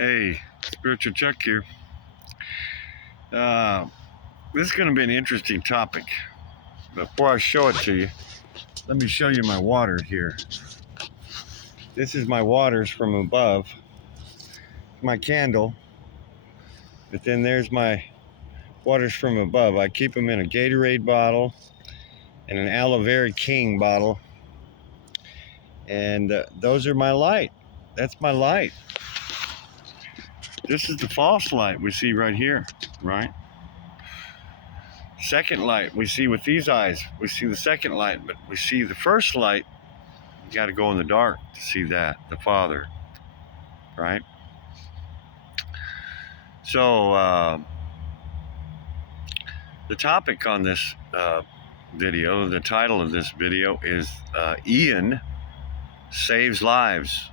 Hey, Spiritual Chuck here. Uh, this is going to be an interesting topic. Before I show it to you, let me show you my water here. This is my waters from above, my candle. But then there's my waters from above. I keep them in a Gatorade bottle and an Aloe Vera King bottle. And those are my light. That's my light. This is the false light we see right here, right? Second light we see with these eyes. We see the second light, but we see the first light. You got to go in the dark to see that, the Father, right? So the topic on this video, the title of this video is Ian Saves Lives.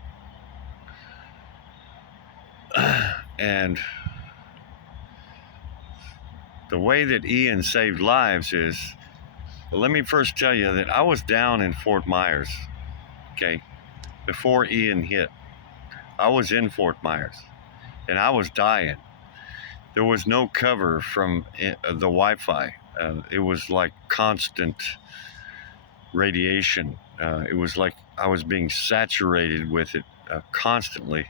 And the way that Ian saved lives is, well, let me first tell you that I was down in Fort Myers, okay, before Ian hit. I was in Fort Myers, and I was dying. There was no cover from the Wi-Fi. It was like constant radiation. It was like I was being saturated with it constantly.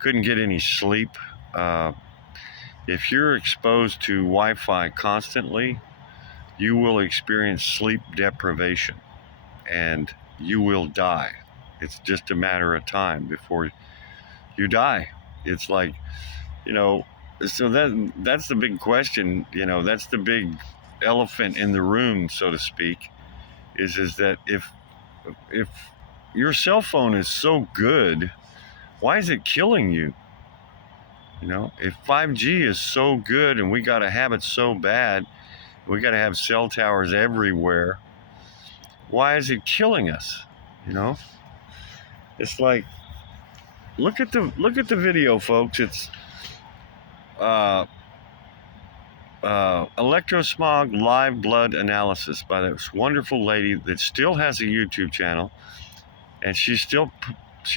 Couldn't get any sleep. If you're exposed to Wi-Fi constantly, you will experience sleep deprivation and you will die. It's just a matter of time before you die. It's like, so that's the big question, that's the big elephant in the room, so to speak, is that if your cell phone is so good, why is it killing you? If 5G is so good and we got to have it so bad, we got to have cell towers everywhere, why is it killing us? It's like, look at the video, folks. It's electrosmog live blood analysis by this wonderful lady that still has a YouTube channel, and she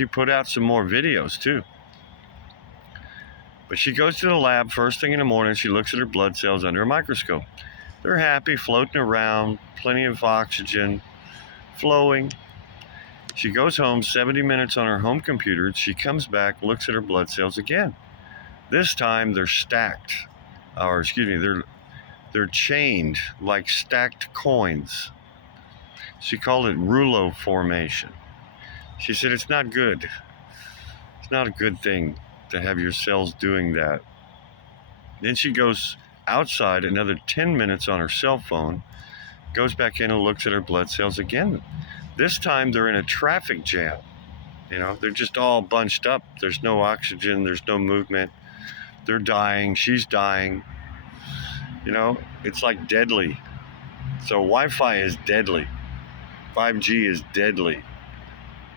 put out some more videos too. But she goes to the lab first thing in the morning. She looks at her blood cells under a microscope. They're happy, floating around, plenty of oxygen flowing. She goes home, 70 minutes on her home computer. She comes back, looks at her blood cells again. This time they're stacked, they're chained like stacked coins. She called it rouleau formation. She said it's not good. It's not a good thing to have your cells doing that. Then she goes outside another 10 minutes on her cell phone, goes back in and looks at her blood cells again. This time they're in a traffic jam. They're just all bunched up. There's no oxygen, there's no movement. They're dying, she's dying. It's like deadly. So Wi-Fi is deadly. 5G is deadly.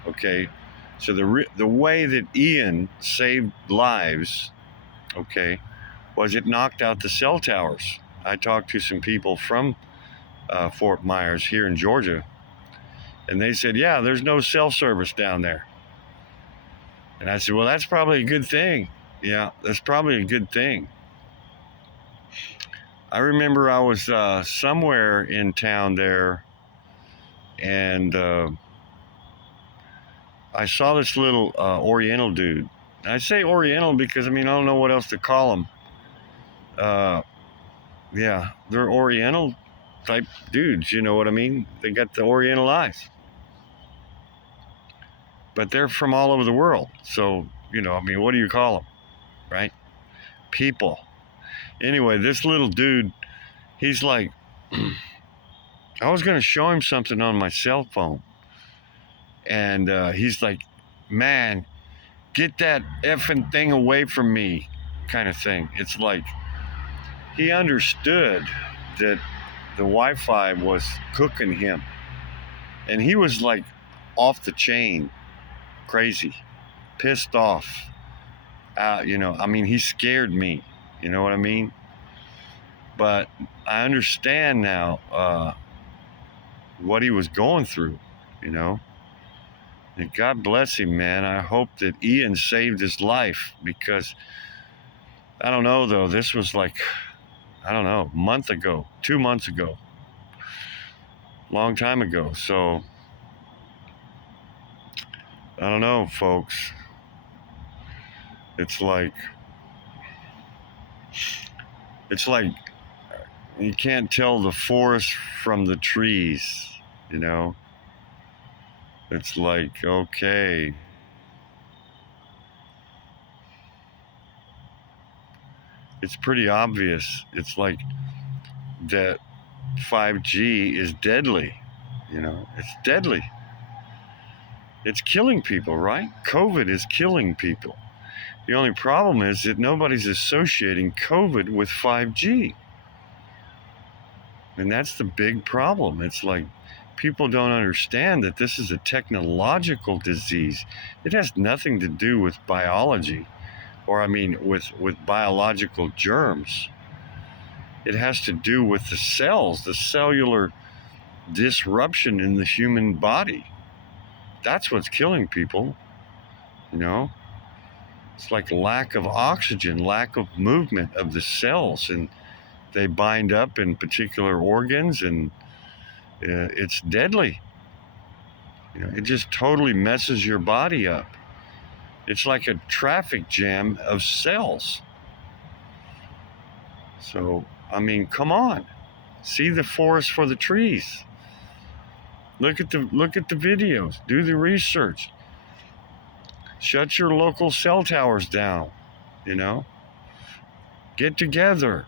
Okay? So the way that Ian saved lives, okay, was it knocked out the cell towers. I talked to some people from Fort Myers here in Georgia, and they said, yeah, there's no cell service down there. And I said, well, that's probably a good thing. Yeah, that's probably a good thing. I remember I was somewhere in town there, and I saw this little Oriental dude. I say Oriental because, I don't know what else to call them. Yeah, they're Oriental type dudes, you know what I mean? They got the Oriental eyes. But they're from all over the world. So, what do you call them, right? People. Anyway, this little dude, he's like, I was going to show him something on my cell phone. And he's like, man, get that effing thing away from me, kind of thing. It's like he understood that the Wi-Fi was cooking him. And he was like off the chain, crazy, pissed off. He scared me. You know what I mean? But I understand now what he was going through, And God bless him, man. I hope that Ian saved his life because I don't know, though. This was like, I don't know, a month ago, 2 months ago, long time ago. So I don't know, folks. It's like you can't tell the forest from the trees, you know? It's like, okay. It's pretty obvious. It's like that 5G is deadly, you know? It's deadly. It's killing people, right? COVID is killing people. The only problem is that nobody's associating COVID with 5G. And that's the big problem. It's like people don't understand that this is a technological disease. It has nothing to do with biology, or I mean with biological germs. It has to do with the cells, the cellular disruption in the human body. That's what's killing people, you know? It's like lack of oxygen, lack of movement of the cells, and they bind up in particular organs, and it's deadly. You know, it just totally messes your body up. It's like a traffic jam of cells. So, I mean, come on. See the forest for the trees. Look at the videos. Do the research. Shut your local cell towers down, you know? Get together.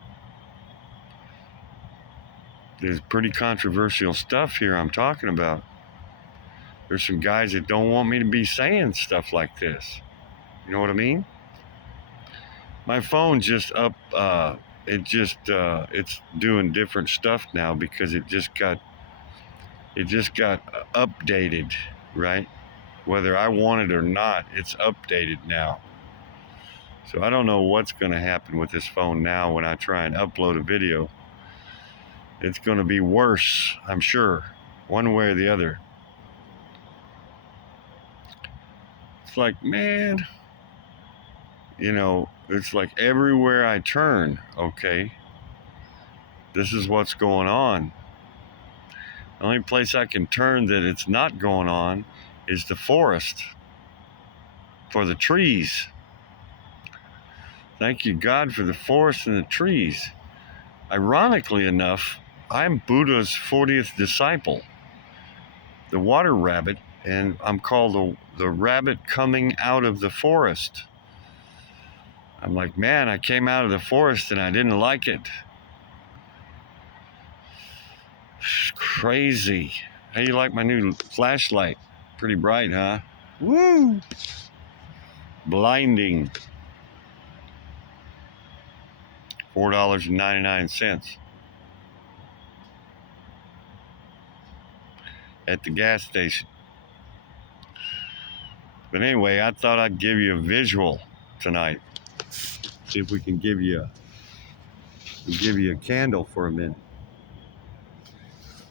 There's pretty controversial stuff here I'm talking about. There's some guys that don't want me to be saying stuff like this. You know what I mean? My phone just it's doing different stuff now because it just got updated, right? Whether I want it or not, it's updated now. So I don't know what's going to happen with this phone now when I try and upload a video. It's going to be worse, I'm sure, one way or the other. It's like, man, you know, it's like everywhere I turn, okay, this is what's going on. The only place I can turn that it's not going on is the forest for the trees. Thank you, God, for the forest and the trees. Ironically enough, I'm Buddha's 40th disciple, the water rabbit, and I'm called the rabbit coming out of the forest. I'm like, man, I came out of the forest and I didn't like it. It's crazy. How you like my new flashlight? Pretty bright, huh? Woo! Blinding. $4.99 at the gas station. But anyway, I thought I'd give you a visual tonight. See if we can give you a candle for a minute.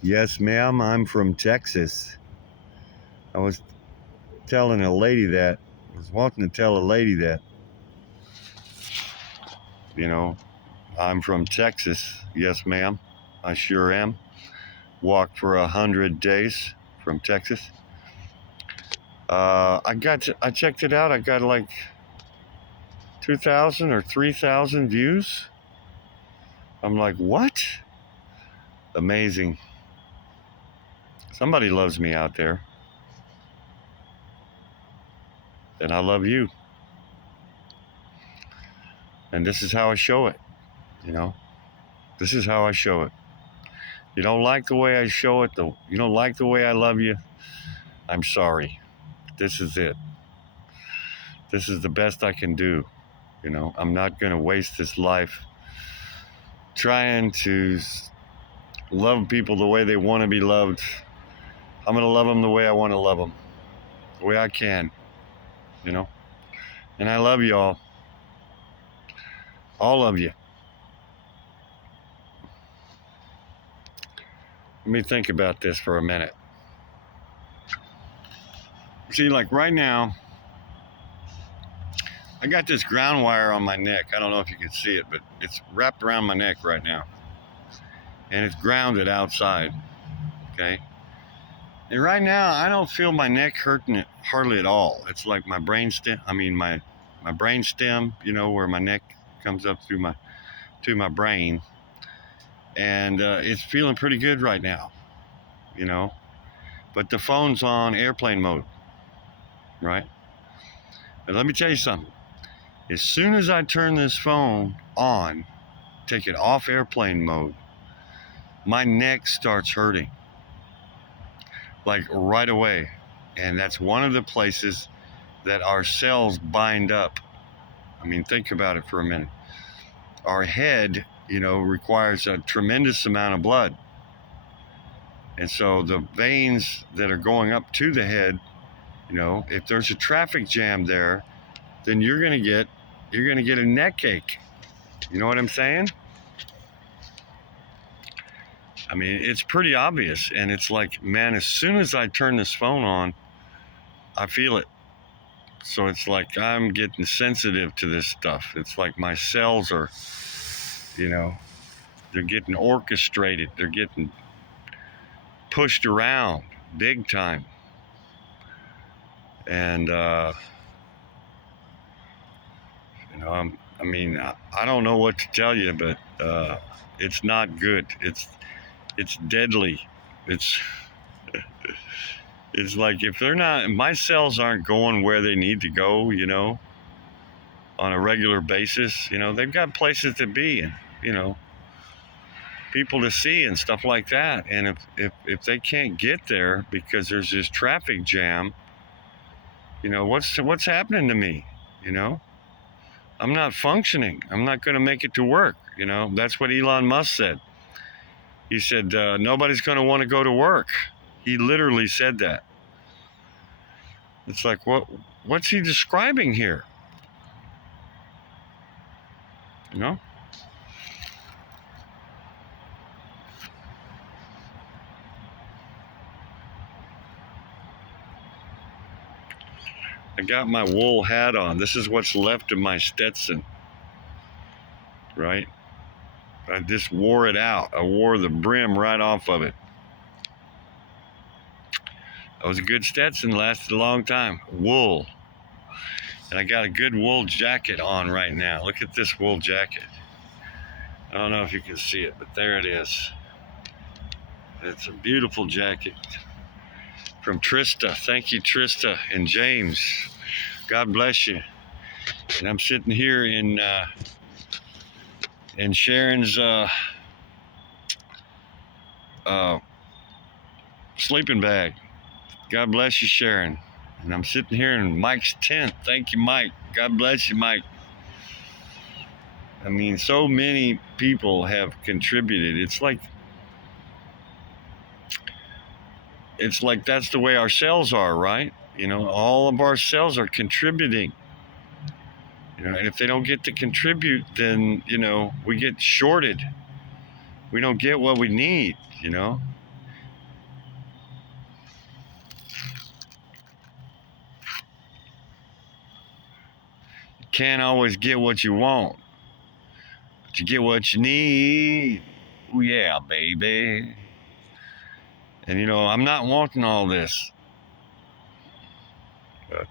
Yes, ma'am, I'm from Texas. I was telling a lady that, I was wanting to tell a lady that, you know, I'm from Texas. Yes, ma'am, I sure am. Walked for 100 days from Texas. I checked it out. I got like 2,000 or 3,000 views. I'm like, what? Amazing. Somebody loves me out there. And I love you. And this is how I show it, you know? This is how I show it. You don't like the way I show it, you don't like the way I love you, I'm sorry. This is it. This is the best I can do, you know? I'm not going to waste this life trying to love people the way they want to be loved. I'm going to love them the way I want to love them, the way I can, you know? And I love you all of you. Let me think about this for a minute. See, like right now, I got this ground wire on my neck. I don't know if you can see it, but it's wrapped around my neck right now. And it's grounded outside, okay? And right now, I don't feel my neck hurting it hardly at all. It's like my brain stem, my brain stem, you know, where my neck comes up through my brain. And it's feeling pretty good right now, you know? But the phone's on airplane mode, right? But let me tell you something. As soon as I turn this phone on, take it off airplane mode, my neck starts hurting, like right away. And that's one of the places that our cells bind up. I mean, think about it for a minute. Our head, you know, requires a tremendous amount of blood. And so the veins that are going up to the head, you know, if there's a traffic jam there, then you're gonna get a neck ache. You know what I'm saying? I mean, it's pretty obvious. And it's like, man, as soon as I turn this phone on, I feel it. So it's like I'm getting sensitive to this stuff. It's like my cells are, you know, they're getting orchestrated. They're getting pushed around big time. And, you know, I don't know what to tell you, but it's not good. It's deadly. It's like if they're not, my cells aren't going where they need to go, you know, on a regular basis. You know, they've got places to be and, you know, people to see and stuff like that. And if they can't get there because there's this traffic jam, you know, what's happening to me? You know, I'm not functioning. I'm not going to make it to work. You know, that's what Elon Musk said. He said, nobody's going to want to go to work. He literally said that. It's like, what's he describing here? You know? I got my wool hat on. This is what's left of my Stetson, right? I just wore it out. I wore the brim right off of it. That was a good Stetson, lasted a long time. Wool. And I got a good wool jacket on right now. Look at this wool jacket. I don't know if you can see it, but there it is. It's a beautiful jacket from Trista. Thank you, Trista and James. God bless you. And I'm sitting here in Sharon's sleeping bag. God bless you, Sharon. And I'm sitting here in Mike's tent. Thank you, Mike. God bless you, Mike. I mean, so many people have contributed. It's like that's the way our cells are, right? You know, all of our cells are contributing. You know, and if they don't get to contribute, then, you know, we get shorted. We don't get what we need, you know? You can't always get what you want, but you get what you need. Oh, yeah, baby. And, you know, I'm not wanting all this, but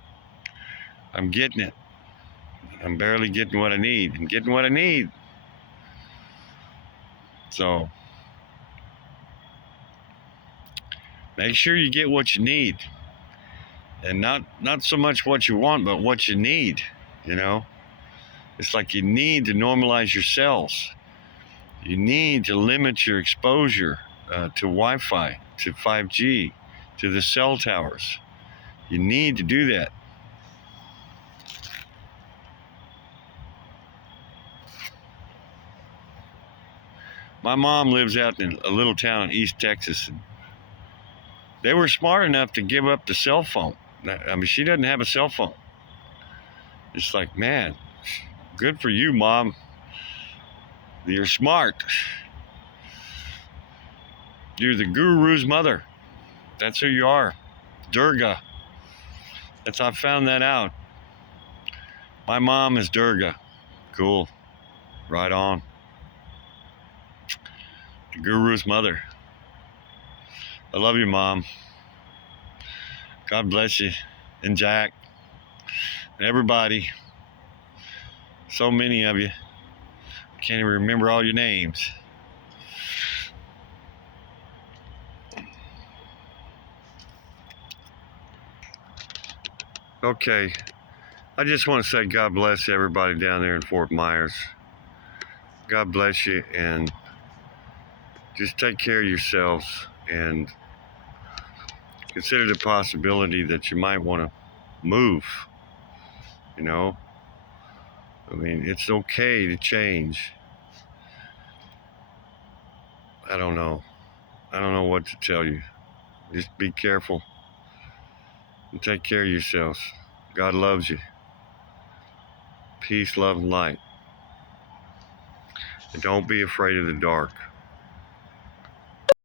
I'm getting it. I'm barely getting what I need. I'm getting what I need. So make sure you get what you need, and not so much what you want, but what you need. You know, it's like you need to normalize your cells. You need to limit your exposure to Wi-Fi, to 5G, to the cell towers. You need to do that. My mom lives out in a little town in East Texas, and they were smart enough to give up the cell phone. I mean, she doesn't have a cell phone. It's like, man, good for you, Mom. You're smart. You're the guru's mother. That's who you are. Durga. That's I found that out. My mom is Durga. Cool. Right on. The Guru's mother. I love you, Mom. God bless you. And Jack. And everybody. So many of you. Can't even remember all your names. Okay. I just want to say God bless everybody down there in Fort Myers. God bless you, and just take care of yourselves and consider the possibility that you might want to move. You know, I mean, it's okay to change. I don't know. I don't know what to tell you. Just be careful and take care of yourselves. God loves you. Peace, love, and light. And don't be afraid of the dark.